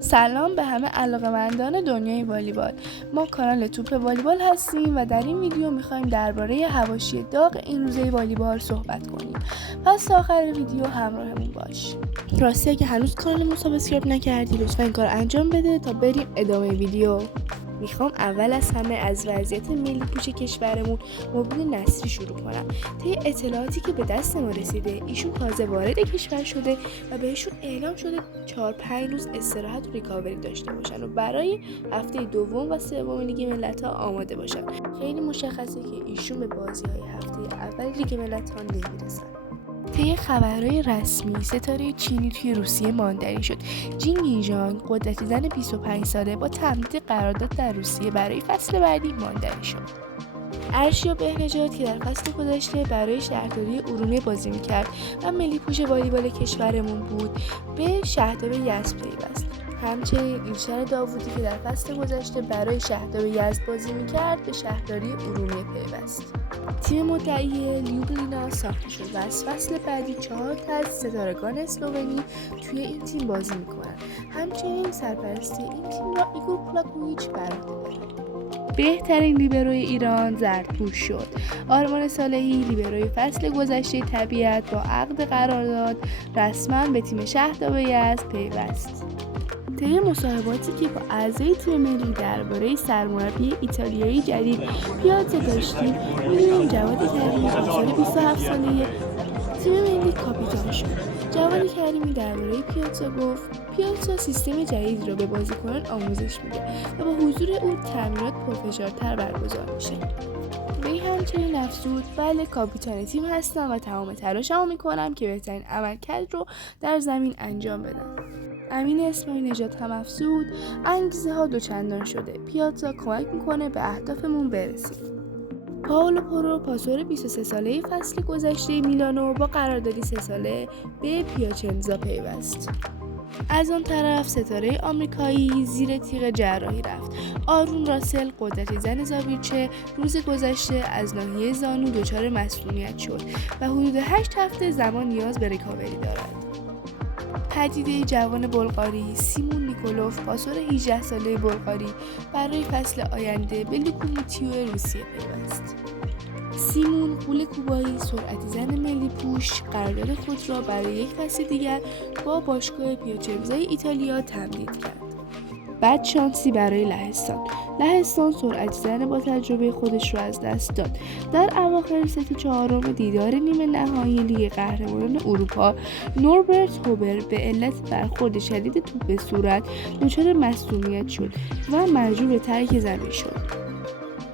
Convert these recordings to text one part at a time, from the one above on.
سلام به همه علاقه‌مندان دنیای والیبال. ما کانال توپ والیبال هستیم و در این ویدیو می‌خوایم درباره حواشی داغ این روزه والیبال صحبت کنیم. پس تا آخر ویدیو همراهمون باش. راستی اگه هنوز کانالمون سابسکرایب نکردی لطفاً این کار انجام بده تا بریم ادامه ویدیو. میخوام اول از همه از وضعیت ملی پوش کشورمون مبین نصری شروع کنم. طی اطلاعاتی که به دست ما رسیده ایشون تازه وارد کشور شده و بهشون اعلام شده 4-5 روز استراحت و ریکاوری داشته باشن و برای هفته دوم و سوم لیگ ملت‌ها آماده باشن. خیلی مشخصه که ایشون به بازی‌های هفته اول لیگ ملت‌ها نمیرسن. طی خبرهای رسمی ستاره چینی توی روسیه ماندنی شد. جین ییژانگ قدرتی زن 25 ساله با تمدید قرارداد در روسیه برای فصل بعدی ماندنی شد. ارشیا بهنژاد که در فصل گذشته برای شهرداری ارومیه بازی می‌کرد و ملی پوش والیبال کشورمون بود به شهردار یزد پیوست. همچنین ایلشن داوودی که در فصل گذشته برای شهردار یزد بازی می‌کرد به شهرداری ارومیه پیوست. تیم مدعی لیوبلینا ساخته شد و از فصل بعدی 4 تا از ستارگان اسلوونی توی این تیم بازی می‌کنند. همچنین سرپرستی این تیم را ایگور پلاکوویچ بر عهده دارد. بهترین لیبروی ایران زرتوش شد. آرمان صالحی لیبروی فصل گذشته طبیعت با عقد قرارداد رسما به تیم شهردار یزد پیوست. طی مصاحباتی که با اعضای تیم ملی درباره سرمربی ایتالیایی جدید پیازا داشتیم می‌بینیم جواد کریمی افسر 27 ساله تیم ملی کاپیتان شد. جواد کریمی درباره پیازا گفت پیازا سیستم جدید را به بازیکنان آموزش میده و با حضور او تمرینات پرفشارتر برگزار میشه. وی همچنین افزود بله کاپیتان تیم هستم و تمام تلاشمو میکنم که بهترین عملکرد رو در زمین انجام بدم. امین اسماعیل نژاد هم افزود انگیزه ها دوچندان شده. پیازا کمک میکنه به اهدافمون برسیم. پائولو پورو پاسور 23 ساله فصل گذشته میلانو با قراردادی 3 ساله به پیاچنزا پیوست. از آن طرف ستاره آمریکایی زیر تیغ جراحی رفت. آرون راسل قدرتی زن زاویرچه روز گذشته از ناحیه زانو دچار مسئولیت شد و حدود 8 هفته زمان نیاز به ریکاوری دارد. پدیده جوان بلغاری سیمون نیکولوف پاسور 18 ساله بلغاری برای فصل آینده به لوکوموتیو روسیه پیوست. سیمون غول کوبایی سرعتی زن ملی پوش قرارداد خود را برای یک فصل دیگر با باشگاه پیاچنزای ایتالیا تمدید کرد. بعد شانسی برای لهستان سرعتی زن با تجربه خودش را از دست داد. در اواخر ست چهارم دیدار نیمه نهایی لیگ قهرمانان اروپا نوربرت هوبر به علت برخورد شدید توپ به صورت دچار مصدومیت شد و مجبور به ترک زمین شد.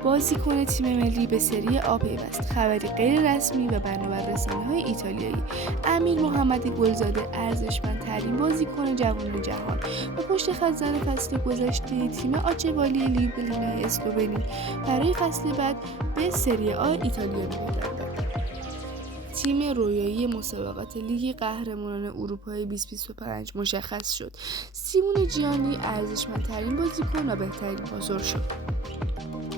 بازیکن تیم ملی به سری آ پیوست. خبری غیر رسمی و بنابر رسانه‌های ایتالیایی امیر محمد گلزاده ارزشمندترین بازیکن جوان جهان و پشت خط زن فصل گذشته تیم آچوالی لیوبلینا اسلوونی برای فصل بعد به سری آ ایتالیا می‌پیوندد. تیم رویایی مسابقات لیگ قهرمانان اروپای 2025 مشخص شد. سیمون جیانی ارزشمندترین بازیکن و بهترین پاسور شد.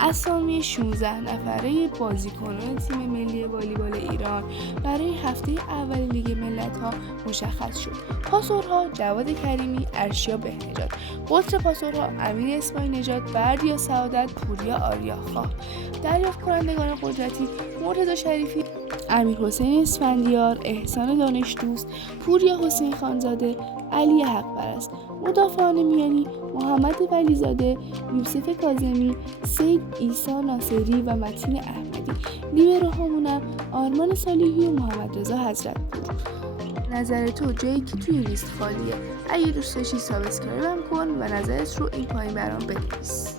اسامی 16 نفره بازیکنان تیم ملی والیبال ایران برای هفته اول لیگ ملت‌ها مشخص شد. پاسورها جواد کریمی، ارشیا بهنژاد. قطر پاسورها امین اسماعیل نژاد، بردیا سعادت، پوریا آریاخواه. دریافت کنندگان قدرتی مرتضی شریفی، امیرحسین اسفندیار، احسان دانشدوست، پوریا حسین خانزاده، علی حق‌پرست. مدافعان میانی محمد ولیزاده، یوسف کاظمی، سید عیسی ناصری و متین احمدی. لیبروهامونم آرمان صالحی و محمد رضا حضرت‌پور. نظر تو جایی که توی لیست خالیه؟ اگه دوست داشتی سابسکرایبم کن و نظرت رو این پایین برام بنویس.